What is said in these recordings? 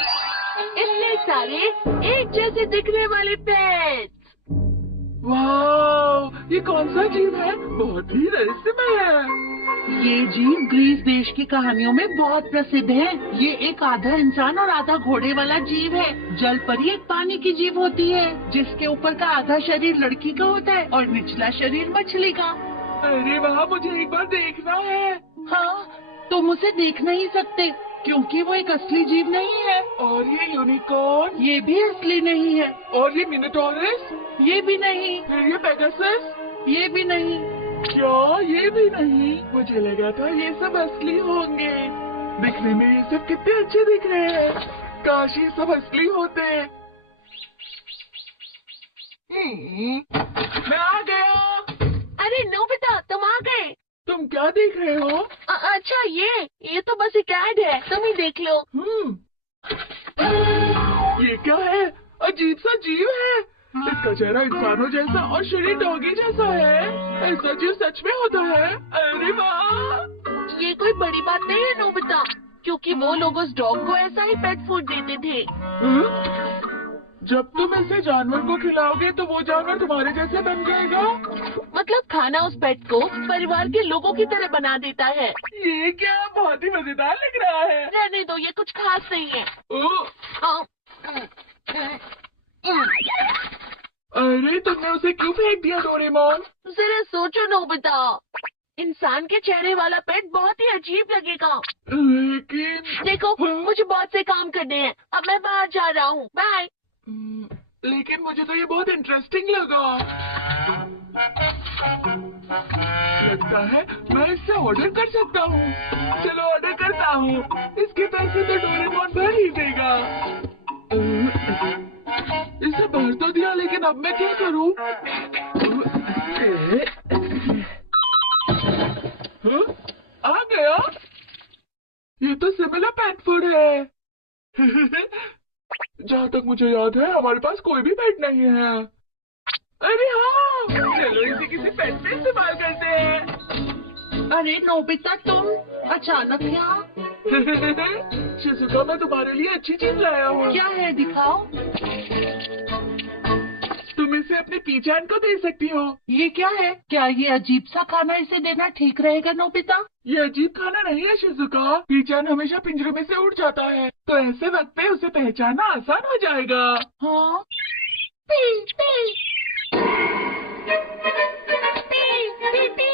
इतने सारे एक जैसे दिखने वाले पेट्स। वाह, ये कौन सा जीव है? बहुत ही रहस्यमय है। ये जीव ग्रीस देश की कहानियों में बहुत प्रसिद्ध है। ये एक आधा इंसान और आधा घोड़े वाला जीव है। जल परी एक पानी की जीव होती है जिसके ऊपर का आधा शरीर लड़की का होता है और निचला शरीर मछली का। अरे वाह, मुझे एक बार देखना है। हाँ, तुम उसे देख नहीं सकते क्योंकि वो एक असली जीव नहीं है। और ये यूनिकॉर्न? ये भी असली नहीं है। और ये मिनोटॉरस? ये भी नहीं। फिर ये पेगासस? ये भी नहीं। क्या ये भी नहीं? मुझे लगा था ये सब असली होंगे। दिखने में ये सब कितने अच्छे दिख रहे हैं। काश ये सब असली होते। मैं आ गया। अरे नोबिता, तुम आ गए। तुम क्या देख रहे हो? अच्छा, ये तो बस एक ऐड है, तुम ही देख लो। ये क्या है? अजीब सा जीव है। इसका चेहरा इंसानों जैसा और शरीर डॉगी जैसा है। ऐसा जीव सच में होता है? अरे वाह! ये कोई बड़ी बात नहीं है नोबिता, क्योंकि वो लोग उस डॉग को ऐसा ही पेट फूड देते थे। जब तुम इसे जानवर को खिलाओगे तो वो जानवर तुम्हारे जैसे बन जाएगा? मतलब खाना उस पेट को परिवार के लोगों की तरह बना देता है। ये क्या, बहुत ही मजेदार लग रहा है। रहने दो, ये कुछ खास नहीं है। अरे तुमने उसे क्यों फेंक दिया डोरेमोन? जरा सोचो नोबिता, इंसान के चेहरे वाला पेट बहुत ही अजीब लगेगा। लेकिन देखो, मुझे बहुत से काम करने हैं, अब मैं बाहर जा रहा हूँ। बाय। लेकिन मुझे तो ये बहुत इंटरेस्टिंग लगा। लगता है मैं इससे ऑर्डर कर सकता हूँ। चलो ऑर्डर करता हूँ। इसके पैसे तो डोरेमोन भर ही देगा। इसे भर तो दिया, लेकिन अब मैं क्या करूँ? आ गया। ये तो सिमिलर पेट फूड है। जहाँ तक मुझे याद है हमारे पास कोई भी पेट नहीं है। अरे हाँ, चलो इसे किसी पेट में इस्तेमाल करते हैं। अरे नोबिता, तुम अचानक यहाँ? शिजुका, मैं तुम्हारे लिए अच्छी चीज लाया हूँ। क्या है, दिखाओ। तुम इसे अपने पीचान को दे सकती हो। ये क्या है? क्या ये अजीब सा खाना इसे देना ठीक रहेगा नोबिता? ये अजीब खाना नहीं है शिजुका। पीचान हमेशा पिंजरे में से उड़ जाता है, तो ऐसे वक्त पे उसे पहचानना आसान हो जाएगा। हाँ। P, P. P, P.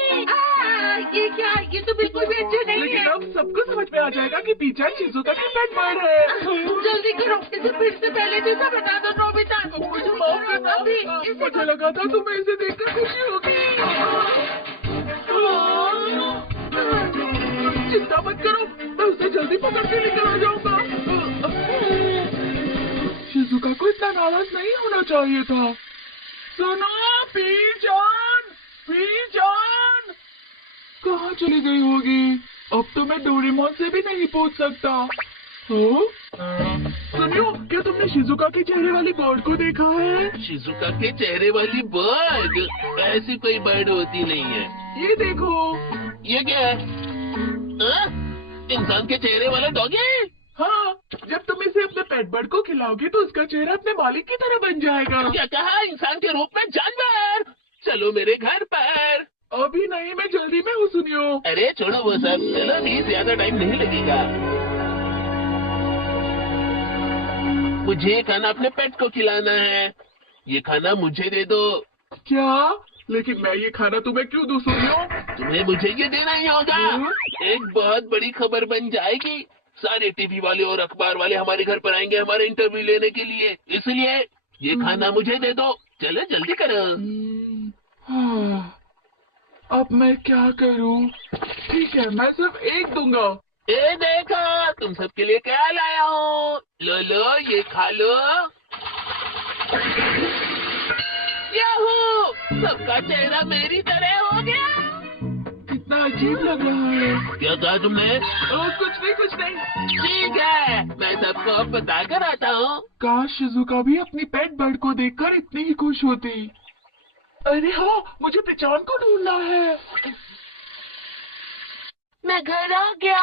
ये क्या? ये तो बिल्कुल भी अच्छा नहीं लेकिन है। अब सबको समझ में आ जाएगा कि पीचान शिजुका की पेट बर्ड है। जल्दी करो, इसे फिर से पहले जैसा बता दो नोबिता। मुझे माफ करना। अभी इसे मुझे लगा था तुम्हें इसे देखकर खुशी होगी। चिंता मत करो, मैं उसे जल्दी पकड़ के लेकर आ जाऊंगा। शिजुका को इतना नाराज नहीं होना चाहिए था। सुनो पीचान, पीचान कहाँ चली गई होगी? अब तो मैं डोरेमोन से भी नहीं पूछ सकता। सुनियो, क्या तुमने शिजुका के चेहरे वाली बर्ड को देखा है? शिजुका के चेहरे वाली बर्ड? ऐसी कोई बर्ड होती नहीं है। ये देखो। ये क्या है? इंसान के चेहरे वाला डॉगी? हाँ, जब तुम इसे अपने पेट बर्ड को खिलाओगे तो उसका चेहरा अपने मालिक की तरह बन जाएगा। क्या कहा? इंसान के रूप में जानवर? चलो मेरे घर पर। अभी नहीं, मैं जल्दी में हूँ सुनियो। अरे छोड़ो वो सब, चलो अभी ज्यादा टाइम नहीं लगेगा। मुझे खाना अपने पेट को खिलाना है। ये खाना मुझे दे दो। क्या? लेकिन मैं ये खाना तुम्हें क्यों दूं सुनियो? तुम्हें मुझे ये देना ही होगा। एक बहुत बड़ी खबर बन जाएगी। सारे टीवी वाले और अखबार वाले हमारे घर पर आएंगे हमारे इंटरव्यू लेने के लिए, इसलिए ये खाना मुझे दे दो। चलो जल्दी करो। अब मैं क्या करूं? ठीक है, मैं सिर्फ एक दूंगा। ये देखो, तुम सबके लिए क्या लाया हूँ। लो लो, ये खा लो। याहू! सबका चेहरा मेरी तरह हो गया। कितना अजीब लग रहा है। क्या कहा तुमने? कुछ नहीं, कुछ नहीं। ठीक है, मैं सबको अब बता कर आता हूँ। काश शिजुका भी अपनी पेट बर्ड को देखकर इतनी ही खुश होती। अरे हाँ, मुझे पहचान को ढूंढना है। मैं घर आ गया।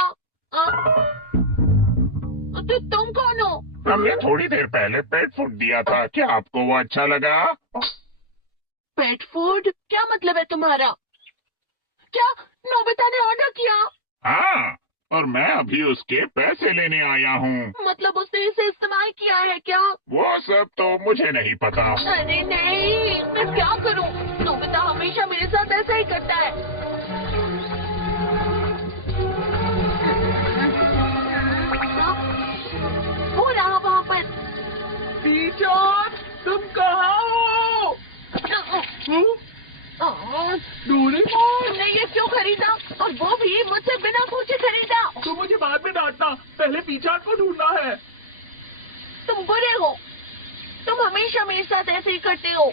तो तुम कौन हो? हमने थोड़ी देर पहले पेट फूड दिया था, क्या आपको वो अच्छा लगा? Pet food? क्या मतलब है तुम्हारा? क्या नोबिता ने ऑर्डर किया? हाँ, और मैं अभी उसके पैसे लेने आया हूँ। मतलब उसने इसे इस्तेमाल किया है क्या? वो सब तो मुझे नहीं पता। अरे नहीं, मैं क्या करूं? नोबिता हमेशा मेरे साथ ऐसा ही करता है। वो रहा वहाँ पर। टीचर, तुम कहाँ हो? डोरेमोन, तुमने ये क्यों खरीदा? और वो भी मुझसे बिना पूछे खरीदा। तो मुझे बाद में डांटना, पहले पीछा को ढूंढना है। तुम बुरे हो। तुम हमेशा मेरे साथ ऐसे ही करते हो।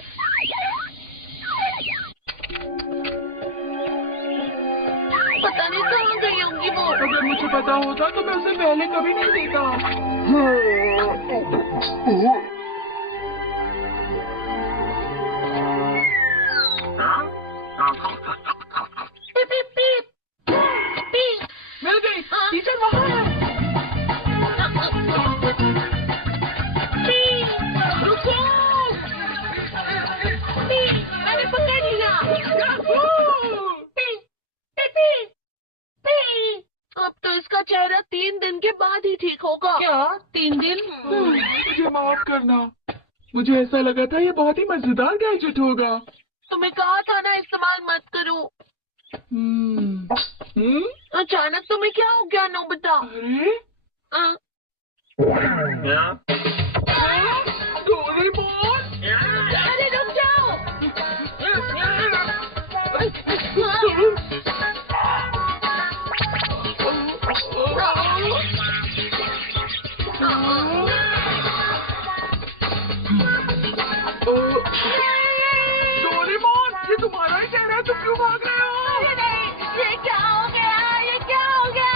पता नहीं कहाँ गई होंगी वो। अगर मुझे पता होता तो मैं उसे पहले कभी नहीं देखा। पीप पीप पीप पीप। मिल गई, हाँ? टीचर वहाँ है। रुको। मैंने पकड़ लिया। अब तो इसका चेहरा 3 दिन के बाद ही ठीक होगा। क्या 3 दिन? मुझे माफ करना, मुझे ऐसा लगा था ये बहुत ही मजेदार गैजेट होगा। तुम्हें कहा था ना इस्तेमाल मत करो। अचानक तुम्हें क्या हो गया नोबिता? अरे हाँ? डोरेमोन, अरे रुक जाओ। डोरेमोन, ये तुम्हारा ही चेहरा है, तुम क्यों भाग रहे हो? अरे नहीं, ये क्या हो गया? ये क्या हो गया?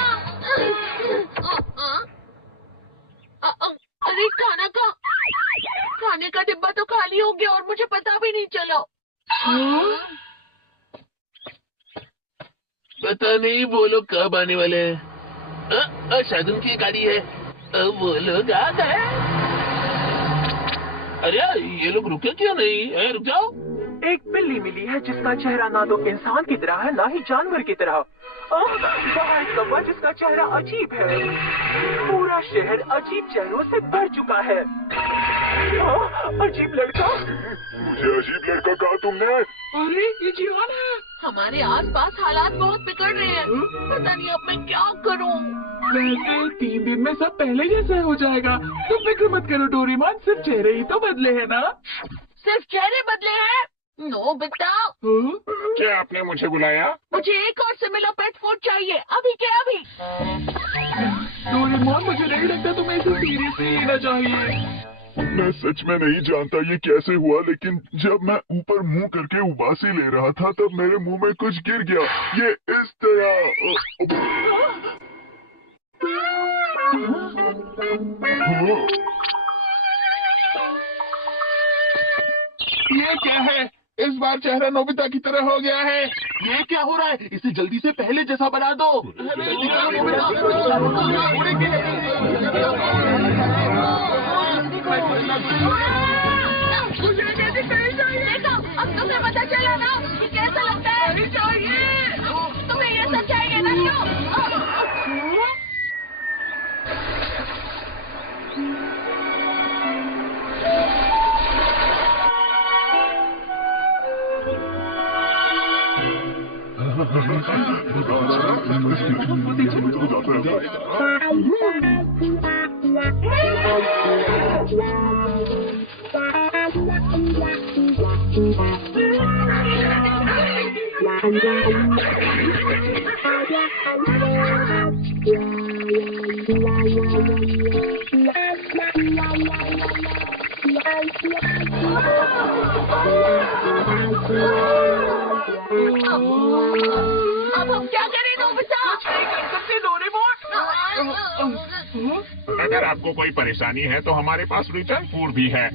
अरे खाने का डिब्बा तो खाली हो गया और मुझे पता भी नहीं चला। पता नहीं वो लोग कब आने वाले हैं। शायद उनकी गाड़ी है। वो लोग आ गए। अरे यार, ये लोग रुके क्यों नहीं? रुक जाओ। एक बिल्ली मिली है जिसका चेहरा ना तो इंसान की तरह है ना ही जानवर की तरह। वहाँ एक कौवा जिसका चेहरा अजीब है। पूरा शहर अजीब चेहरों से भर चुका है। अजीब लड़का। मुझे अजीब लड़का कहा तुमने? अरे ये जियान है। हमारे आसपास हालात बहुत बिगड़ रहे हैं। पता नहीं अब मैं क्या करूं। वैसे 3 दिन में सब पहले जैसा हो जाएगा, तुम फिक्र मत करो डोरेमोन, सिर्फ चेहरे ही तो बदले हैं ना। सिर्फ चेहरे बदले हैं? नोबिता, क्या आपने मुझे बुलाया? मुझे एक और सिमिलर पेट फूड चाहिए, अभी के अभी। डोरेमोन, मुझे नहीं लगता तुम्हें इसे सीरियसली लेना चाहिए। मैं सच में नहीं जानता ये कैसे हुआ, लेकिन जब मैं ऊपर मुंह करके उबासी ले रहा था तब मेरे मुंह में कुछ गिर गया। ये इस तरह। ये क्या है? इस बार चेहरा नोबिता की तरह हो गया है। ये क्या हो रहा है? इसे जल्दी से पहले जैसा बना दो। देखो, अब तुम्हें पता चला ना कि कैसा लगता है। तुम्हें ये सब चाहिए ना? अब हम क्या करें नोबिता? अगर आपको कोई परेशानी है तो हमारे पास रिटर्न फूड भी है।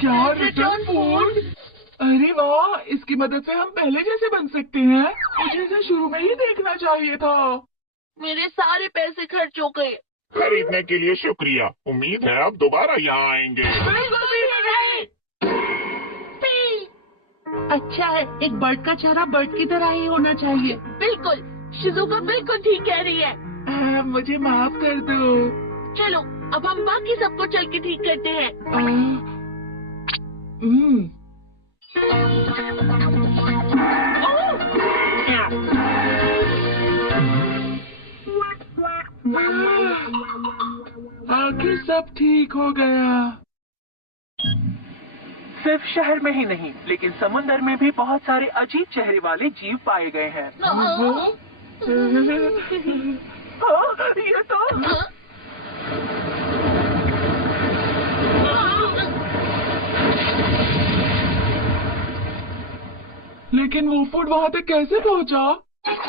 क्या रिटर्न फूड? अरे वाह, इसकी मदद से हम पहले जैसे बन सकते हैं। मुझे इसे शुरू में ही देखना चाहिए था। मेरे सारे पैसे खर्च हो गए। खरीदने के लिए शुक्रिया। उम्मीद है आप दोबारा यहाँ आएंगे। बिल्कुल भी नहीं। अच्छा है, एक बर्ड का चेहरा बर्ड की तरह ही होना चाहिए। बिल्कुल, शिजुका बिल्कुल ठीक कह रही है। मुझे माफ कर दो। चलो अब हम बाकी सबको चल के ठीक करते हैं। आखिर सब ठीक हो गया। सिर्फ शहर में ही नहीं, लेकिन समुंदर में भी बहुत सारे अजीब चेहरे वाले जीव पाए गए हैं। ये तो लेकिन वो फूड वहाँ तक कैसे पहुँचा?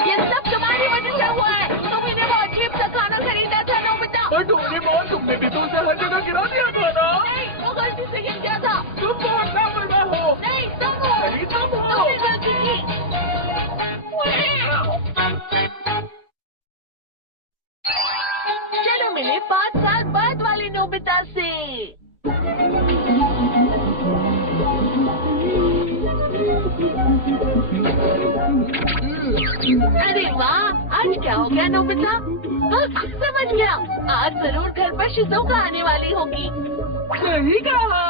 ये सब तुम्हारी वजह से हुआ है। तुमने वो अजीब सा खाना खरीदा था नोबिता। और डोरेमोन, तुमने भी तो उसे हर जगह गिरा दिया था ना? नहीं, वो गलती से गिर गया था। तुम बहुत लापरवाह हो। नहीं, तुम हो। नहीं, तुम हो। तुमने गलती की। चलो मिले 5 साल बाद वाले नोबिता से। अरे वाह, आज क्या हो गया नोबिता? हाँ, समझ गया। आज जरूर घर पर शिजुका आने वाली होगी। सही कहा,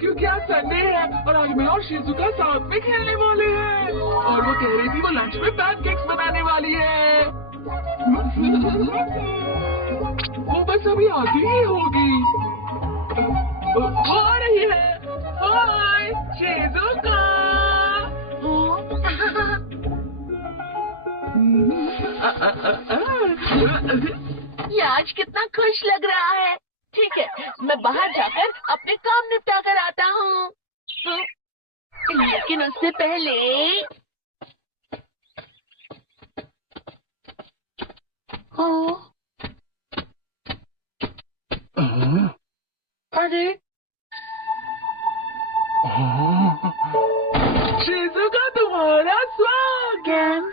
क्योंकि आज संडे है और आज मैं और शिजुका साथ में खेलने वाले हैं। और वो कह रही थी वो लंच में पैनकेक्स बनाने वाली है। वो बस अभी आती ही होगी। वो आ रही है। Hi Shizuka. ये आज कितना खुश लग रहा है। ठीक है, मैं बाहर जाकर अपने काम निपटा कर आता हूँ। लेकिन उससे पहले अरे शिजुका, तुम्हारा स्वागत।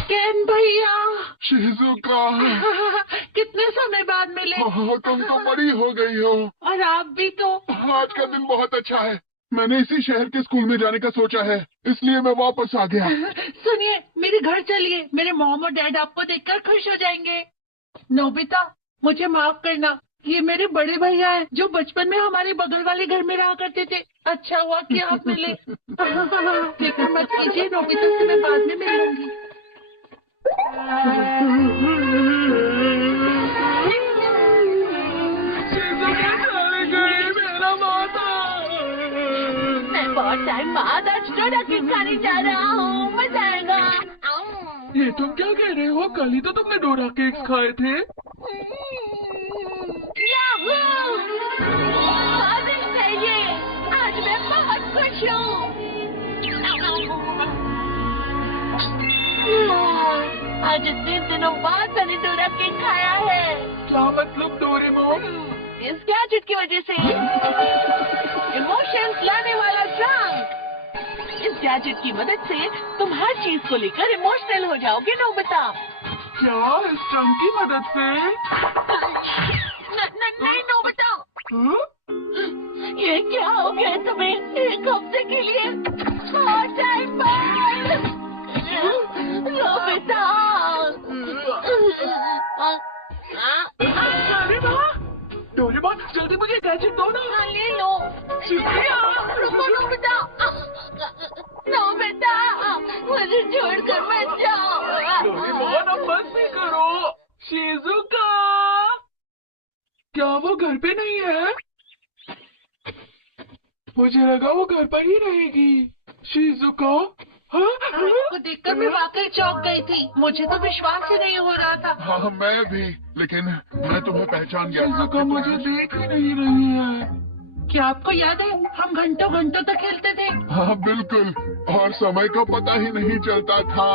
केन भैया, शिजुका, कितने समय बाद मिले। तुम तो बड़ी हो गई हो। और आप भी तो। आज का दिन बहुत अच्छा है। मैंने इसी शहर के स्कूल में जाने का सोचा है, इसलिए मैं वापस आ गया। सुनिए, मेरे घर चलिए। मेरे मॉम और डैड आपको देखकर खुश हो जाएंगे। नोबिता, मुझे माफ करना। ये मेरे बड़े भैया हैं, जो बचपन में हमारे बगल वाले घर में रहा करते थे। अच्छा हुआ कि आप मिले। फिक्र मत कीजिए, नोबिता से मैं बाद में मिल लूंगी। मैं बहुत टाइम बाद आज डोरा केक खाने जा रहा हूँ। मजा आएगा। ये तुम क्या कह रहे हो? कल ही तो तुमने डोरा केक्स खाए थे। फादर्स डे ये। आज मैं बहुत खुश हूँ। आज इतने दिनों बाद मैंने डोरा केक खाया है। क्या मतलब डोरेमोन? इस गैजेट की वजह से इमोशंस लाने वाला ट्रंक। इस गैजेट की मदद से तुम हर चीज को लेकर इमोशनल हो जाओगे नोबिता। क्या इस ट्रंक की मदद से? नहीं नोबिता, हाँ? ये क्या हो गया तुम्हें? एक हफ्ते के लिए बहुत टाइम बाद। नोबिता। अरे वाह! डोरेमोन, जल्दी मुझे गैजेट दो ना। हाँ, ले लो। शुक्रिया। रुको नोबिता। नोबिता, मुझे छोड़कर मत जाओ। डोरेमोन, अब मस्ती करो। शिजुका, क्या वो घर पे नहीं है? मुझे लगा वो घर पर ही रहेगी। शिजुका? हाँ? आपको देखकर मैं वाकई चौंक गई थी। मुझे तो विश्वास ही नहीं हो रहा था। हाँ, मैं भी, लेकिन मैं तुम्हें पहचान गया। शिजुका मुझे देख ही नहीं रही है। क्या आपको याद है, हम घंटों घंटों तक खेलते थे? हाँ बिल्कुल, और समय का पता ही नहीं चलता था।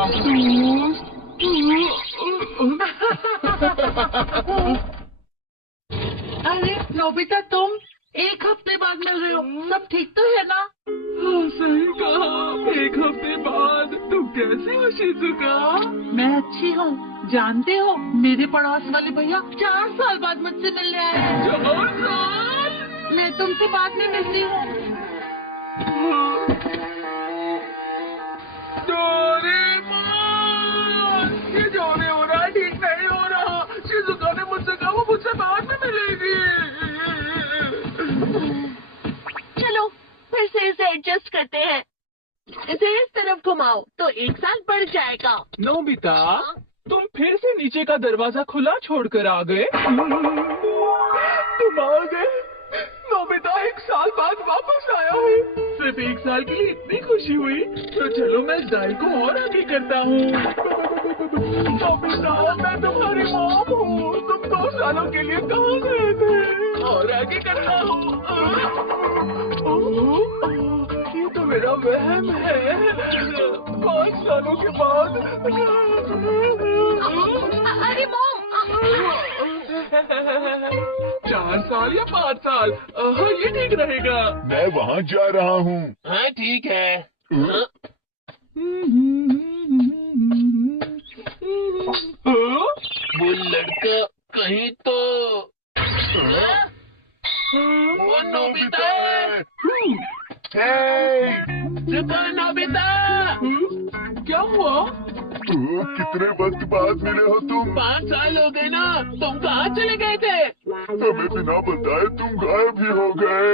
अरे नोबिता, तुम 1 हफ्ते बाद मिल रहे हो, सब ठीक तो है ना? हाँ सही कहा, 1 हफ्ते बाद। तुम कैसी हो शिजुका? मैं अच्छी हूँ। जानते हो, मेरे पड़ोस वाले भैया 4 साल बाद मुझसे मिलने आए हैं। 4 साल? मैं तुमसे बाद में मिलती हूँ। डोरेमोन, ये जो भी हो रहा है ठीक नहीं हो रहा। शिजुका ने मुझसे कहा वो मुझसे बाद में मिलेगी। चलो फिर से इसे एडजस्ट करते हैं। इसे इस तरफ घुमाओ तो 1 साल बढ़ जाएगा। नोबिता, तुम फिर से नीचे का दरवाजा खुला छोड़कर आ गए। तुम आ गए। नोबिता 1 साल बाद वापस आया है। सिर्फ 1 साल के लिए इतनी खुशी हुई, तो चलो मैं इस डायल को और आगे करता हूँ। नोबिता, मैं तुम्हारी मॉम हूँ। तुम 2 सालों के लिए कहाँ गए थे? और आगे करता हूँ। ये तो मेरा वहम है। 5 सालों के बाद। अरे मॉम, 4 साल या 5 साल, ये ठीक रहेगा। मैं वहाँ जा रहा हूँ। हाँ ठीक है। हाँ? वो लड़का कहीं तो वो नोबिता है। रुको नोबिता। क्या हुआ? कितने वक्त बाद मिले हो तुम? 5 साल हो गए ना। तुम कहाँ चले गए थे? हमें बिना बताए तुम गायब ही हो गए।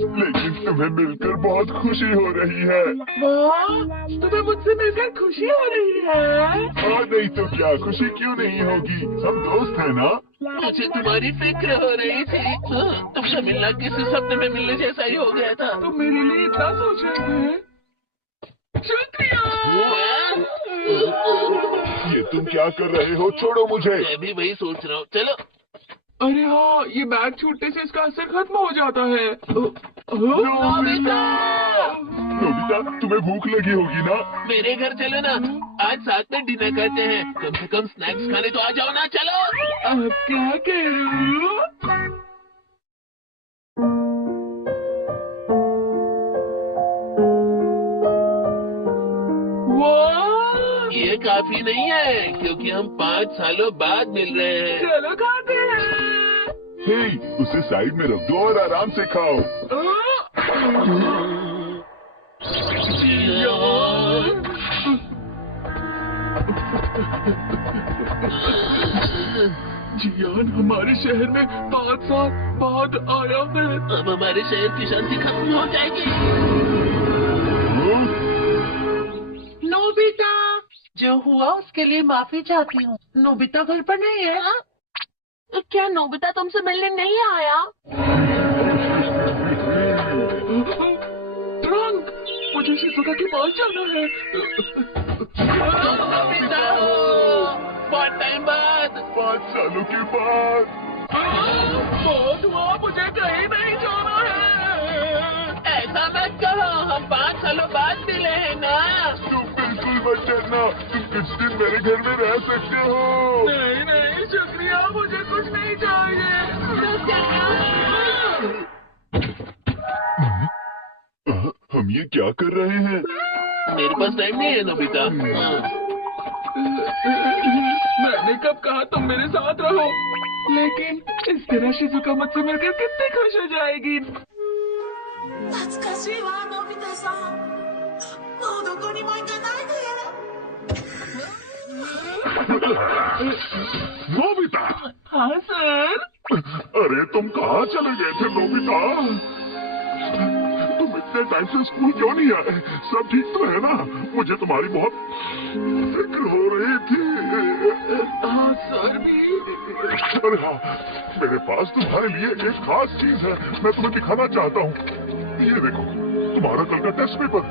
लेकिन तुम्हें मिलकर बहुत खुशी हो रही है। वाह, तुम्हें मुझसे मिलकर खुशी हो रही है। हाँ नहीं तो क्या, खुशी क्यों नहीं होगी? हम दोस्त हैं ना। मुझे तुम्हारी फिक्र हो रही थी। तुमसे मिलना किसी सपने में मिलने जैसा ही हो गया था। तुम मेरे लिए इतना सोच रहे थे। शुक्रिया। ये तुम क्या कर रहे हो? छोड़ो मुझे। मैं भी वही सोच रहा हूँ। चलो। अरे हाँ, ये बैग छूटने से इसका असर खत्म हो जाता है। नोबिता, तुम्हें भूख लगी होगी ना? मेरे घर चलो ना, आज साथ में डिनर करते हैं। कम से कम स्नैक्स खाने तो आ जाओ ना। चलो। अब क्या करूँ? ये काफी नहीं है, क्योंकि हम 5 सालों बाद मिल रहे हैं। चलो खाते हैं। हे, उसे साइड में रख दो और आराम से खाओ। जियान हमारे शहर में 5 साल बाद आया है। अब हमारे शहर की शांति खत्म हो जाएगी। नोबिता, जो हुआ उसके लिए माफी चाहती हूँ। नोबिता घर पर नहीं है। हाँ? क्या नोबिता तुमसे मिलने नहीं आया? ट्रंक, मुझे शिजुका के पास जाना है। नोबिता, बहुत टाइम बाद। 5 सालों के बाद। बहुत हुआ, मुझे कहीं नहीं जाना है। ऐसा मत कहो, हम 5 सालों बाद मिले हैं ना। तुम बिल्कुल मत डरना, तुम कुछ दिन मेरे घर में रह सकते हो। नहीं नहीं, शुक्रिया, मुझे कुछ नहीं चाहिए। हम ये क्या कर रहे हैं? मेरे पास टाइम नहीं है नोबिता। मैंने कब कहा तुम मेरे साथ रहो? लेकिन इस तरह शिजुका मुझसे मिलकर कितनी खुश हो जाएगी। 懐かしいわ、のび太さん。もうどこにも行かないで。 नोबिता! हाँ सर। अरे तुम कहाँ चले गए थे नोबिता? तुम इतने टाइम से स्कूल क्यों नहीं आए? सब ठीक तो है ना? मुझे तुम्हारी बहुत फिक्र हो रही थी। हाँ सर भी। अरे हाँ, मेरे पास तुम्हारे लिए एक खास चीज है, मैं तुम्हें दिखाना चाहता हूँ। ये देखो, तुम्हारा कल का टेस्ट पेपर।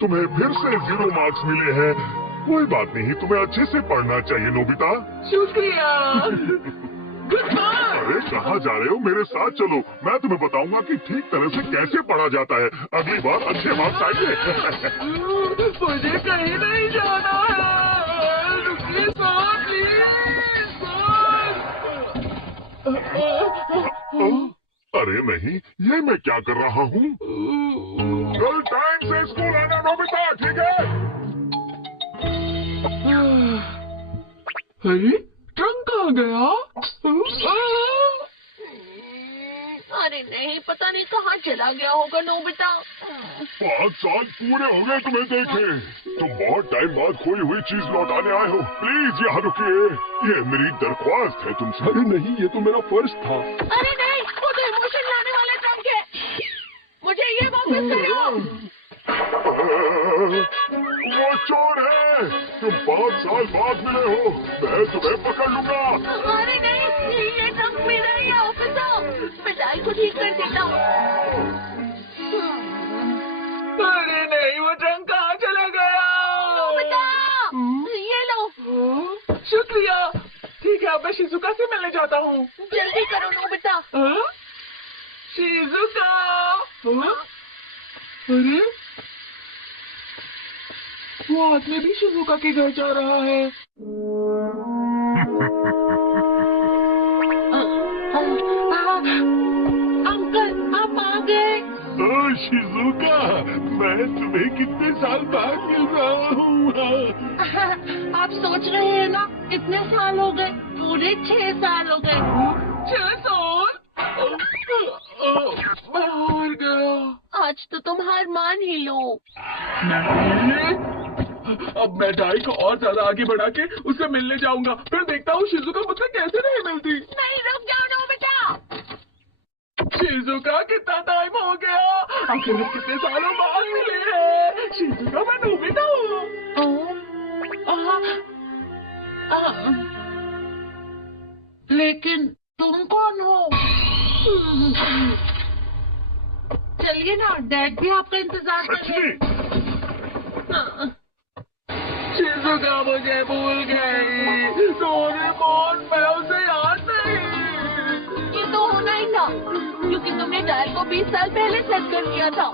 तुम्हें फिर से 0 मार्क्स मिले हैं। कोई बात नहीं, तुम्हें अच्छे से पढ़ना चाहिए नोबिता। शुक्रिया। अरे कहाँ जा रहे हो? मेरे साथ चलो, मैं तुम्हें बताऊंगा कि ठीक तरह से कैसे पढ़ा जाता है। अगली बार अच्छे मार्क्स आएंगे। मुझे कहीं नहीं जाना है। रुकिए सर, प्लीज सर। अरे नहीं, ये मैं क्या कर रहा हूँ? कल टाइम से स्कूल आना नोबिता, ठीक है? अरे ट्रंक कहाँ गया? अरे नहीं, पता नहीं कहाँ चला गया होगा नोबिता। 5 साल पूरे हो गए तुम्हें देखे। तुम बहुत टाइम बाद खोई हुई चीज लौटाने आए हो। प्लीज यहाँ रुकिए, ये मेरी दरख्वास्त है तुमसे। अरे नहीं, ये तो मेरा फर्ज था। अरे नहीं, वो तो इमोशन लाने वाले ट्रंक है। मुझे ये वापस करो। वो चोर है। तुम 5 साल बाद मिले हो, मैं तुम्हें पकड़ लूंगा। अरे नहीं, ये ट्रंक मेरा ही है ऑफिसर। मैं डाई को ठीक कर देता हूँ। अरे नहीं, वो ट्रंक कहाँ चला गया? नोबिता, ये लो। शुक्रिया। ठीक है, अब मैं शिजुका से मिलने जाता हूँ। जल्दी करो नोबिता। हाँ? शिजुका। हाँ? अरे वो आदमी भी शिजुका के घर जा रहा है। अंकल, आप आ गए। शिजुका, मैं तुम्हें कितने साल बाद मिल रहा हूँ। आप सोच रहे हैं ना, कितने साल हो गए? पूरे 6 साल हो गए। 6 साल? मैं हार गया। आज तो तुम हार मान ही लो। नहीं, अब मैं डाई को और ज्यादा आगे बढ़ा के उससे मिलने जाऊंगा। फिर देखता हूँ शिजुका मुझसे कैसे नहीं मिलती। नहीं, रुक जाओ नोबिता। शिजुका, कितना टाइम हो गया? आखिर हम कितने सालों बाद मिले हैं। शिजुका, मैं नोबिता हूँ। लेकिन तुम कौन हो? चलिए ना, डैड भी आपका इंतजार कर रहे हैं। शिजुका मुझे भूल गई। डोरेमोन, मैं उसे याद नहीं। ये तो होना ही था, क्योंकि तुमने डायल को 20 साल पहले सेट कर दिया था।